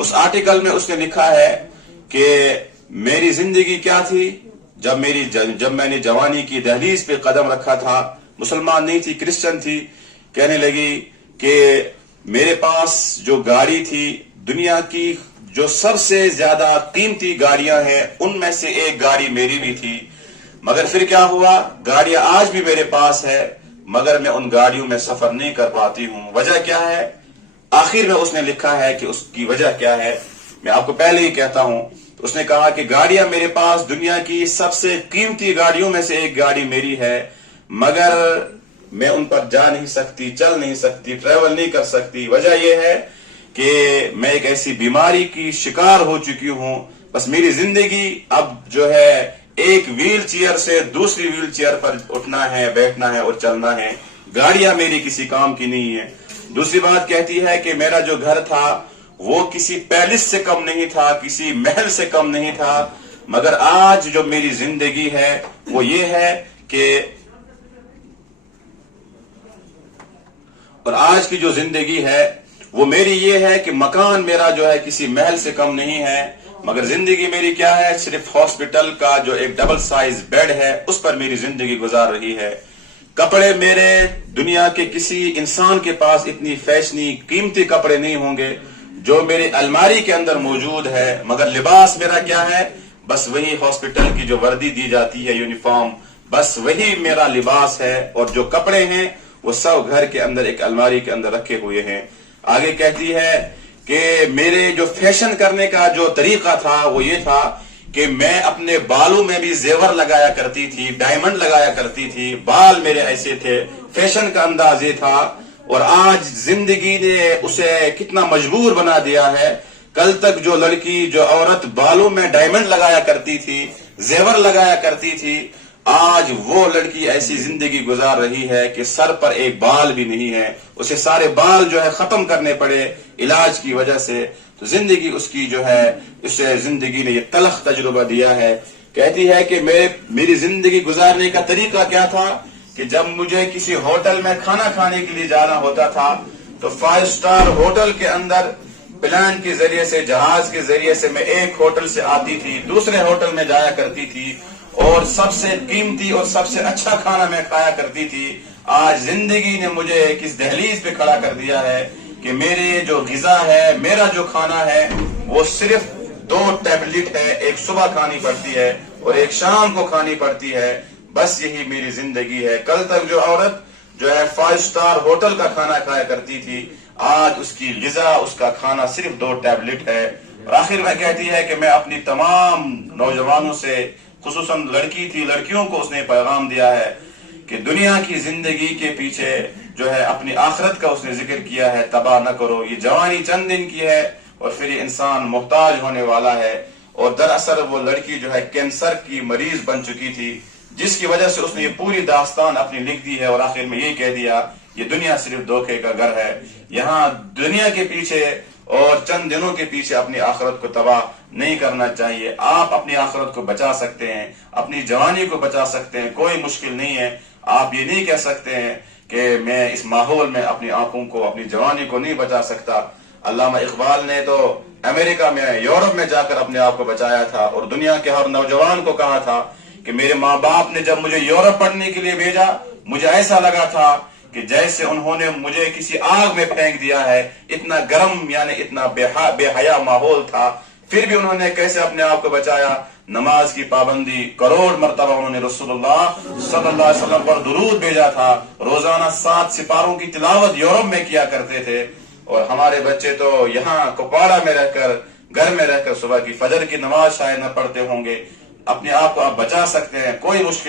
اس article میں اس نے لکھا ہے کہ میری زندگی کیا تھی جب میں نے جوانی کی دہلیز پہ قدم رکھا تھا، مسلمان نہیں تھی، کرسچن تھی، کہنے لگی کہ میرے پاس جو گاڑی تھی، دنیا کی جو سب سے زیادہ قیمتی گاڑیاں ہیں ان میں سے ایک گاڑی میری بھی تھی، مگر پھر کیا ہوا، گاڑیاں آج بھی میرے پاس ہے مگر میں ان گاڑیوں میں سفر نہیں کر پاتی ہوں۔ وجہ کیا ہے؟ آخر میں اس نے لکھا ہے کہ اس کی وجہ کیا ہے، میں آپ کو پہلے ہی کہتا ہوں۔ اس نے کہا کہ گاڑیاں میرے پاس دنیا کی سب سے قیمتی گاڑیوں میں سے ایک گاڑی میری ہے، مگر میں ان پر جا نہیں سکتی، چل نہیں سکتی، ٹریول نہیں کر سکتی۔ وجہ یہ ہے کہ میں ایک ایسی بیماری کی شکار ہو چکی ہوں، بس میری زندگی اب جو ہے ایک ویل چیئر سے دوسری ویل چیئر پر اٹھنا ہے، بیٹھنا ہے اور چلنا ہے، گاڑیاں میری کسی کام کی نہیں ہے۔ دوسری بات کہتی ہے کہ میرا جو گھر تھا وہ کسی پیلس سے کم نہیں تھا، کسی محل سے کم نہیں تھا، مگر آج جو میری زندگی ہے وہ یہ ہے کہ اور آج کی جو زندگی ہے وہ میری یہ ہے کہ مکان میرا جو ہے کسی محل سے کم نہیں ہے، مگر زندگی میری کیا ہے، صرف ہاسپٹل کا جو ایک ڈبل سائز بیڈ ہے اس پر میری زندگی گزار رہی ہے۔ کپڑے میرے دنیا کے کسی انسان کے پاس اتنی فیشنی قیمتی کپڑے نہیں ہوں گے جو میرے الماری کے اندر موجود ہے، مگر لباس میرا کیا ہے، بس وہی ہاسپٹل کی جو وردی دی جاتی ہے، یونیفارم، بس وہی میرا لباس ہے، اور جو کپڑے ہیں وہ سب گھر کے اندر ایک الماری کے اندر رکھے ہوئے ہیں۔ آگے کہتی ہے کہ میرے جو فیشن کرنے کا جو طریقہ تھا وہ یہ تھا کہ میں اپنے بالوں میں بھی زیور لگایا کرتی تھی، ڈائمنڈ لگایا کرتی تھی، بال میرے ایسے تھے، فیشن کا انداز یہ تھا، اور آج زندگی نے اسے کتنا مجبور بنا دیا ہے۔ کل تک جو لڑکی، جو عورت بالوں میں ڈائمنڈ لگایا کرتی تھی، زیور لگایا کرتی تھی، آج وہ لڑکی ایسی زندگی گزار رہی ہے کہ سر پر ایک بال بھی نہیں ہے، اسے سارے بال جو ہے ختم کرنے پڑے علاج کی وجہ سے۔ تو زندگی اس کی جو ہے، اسے زندگی نے یہ تلخ تجربہ دیا ہے۔ کہتی ہے کہ میری زندگی گزارنے کا طریقہ کیا تھا کہ جب مجھے کسی ہوٹل میں کھانا کھانے کے لیے جانا ہوتا تھا تو 5 اسٹار ہوٹل کے اندر پلان کے ذریعے سے، جہاز کے ذریعے سے میں ایک ہوٹل سے آتی تھی، دوسرے ہوٹل میں جایا کرتی تھی، اور سب سے قیمتی اور سب سے اچھا کھانا میں کھایا کرتی تھی۔ آج زندگی نے مجھے کس دہلیز پہ کھڑا کر دیا ہے کہ میرے جو غذا ہے، میرا جو کھانا ہے وہ صرف 2 ٹیبلٹ ہے، ایک صبح کھانی پڑتی ہے اور ایک شام کو کھانی پڑتی ہے، بس یہی میری زندگی ہے۔ کل تک جو عورت جو ہے 5 اسٹار ہوٹل کا کھانا کھایا کرتی تھی، آج اس کی غذا، اس کا کھانا صرف 2 ٹیبلٹ ہے۔ اور آخر میں کہتی ہے کہ میں اپنی تمام نوجوانوں سے، خصوصاً لڑکی تھی، لڑکیوں کو اس نے پیغام دیا ہے کہ دنیا کی زندگی کے پیچھے جو ہے اپنی آخرت کا اس نے ذکر کیا ہے، تباہ نہ کرو، یہ جوانی چند دن کی ہے اور پھر یہ انسان محتاج ہونے والا ہے۔ اور دراصل وہ لڑکی جو ہے کینسر کی مریض بن چکی تھی، جس کی وجہ سے اس نے یہ پوری داستان اپنی لکھ دی ہے، اور آخر میں یہ کہہ دیا یہ دنیا صرف دھوکے کا گھر ہے۔ یہاں دنیا کے پیچھے اور چند دنوں کے پیچھے اپنی آخرت کو تباہ نہیں کرنا چاہیے۔ آپ اپنی آخرت کو بچا سکتے ہیں، اپنی جوانی کو بچا سکتے ہیں، کوئی مشکل نہیں ہے۔ آپ یہ نہیں کہہ سکتے ہیں کہ میں اس ماحول میں اپنی آنکھوں کو، اپنی جوانی کو نہیں بچا سکتا۔ علامہ اقبال نے تو امریکہ میں، یورپ میں جا کر اپنے آپ کو بچایا تھا، اور دنیا کے ہر نوجوان کو کہا تھا کہ میرے ماں باپ نے جب مجھے یورپ پڑھنے کے لیے بھیجا، مجھے ایسا لگا تھا کہ جیسے انہوں نے مجھے کسی آگ میں پھینک دیا ہے، اتنا گرم، یعنی اتنا بے حیا ماحول تھا، پھر بھی انہوں نے کیسے اپنے آپ کو بچایا۔ نماز کی پابندی، کروڑ مرتبہ انہوں نے رسول اللہ صلی اللہ علیہ وسلم پر درود بھیجا تھا، روزانہ 7 سپاروں کی تلاوت یورپ میں کیا کرتے تھے، اور ہمارے بچے تو یہاں کپواڑہ میں رہ کر، گھر میں رہ کر صبح کی فجر کی نماز شاید نہ پڑھتے ہوں گے۔ اپنے آپ کو آپ بچا سکتے ہیں، کوئی مشکل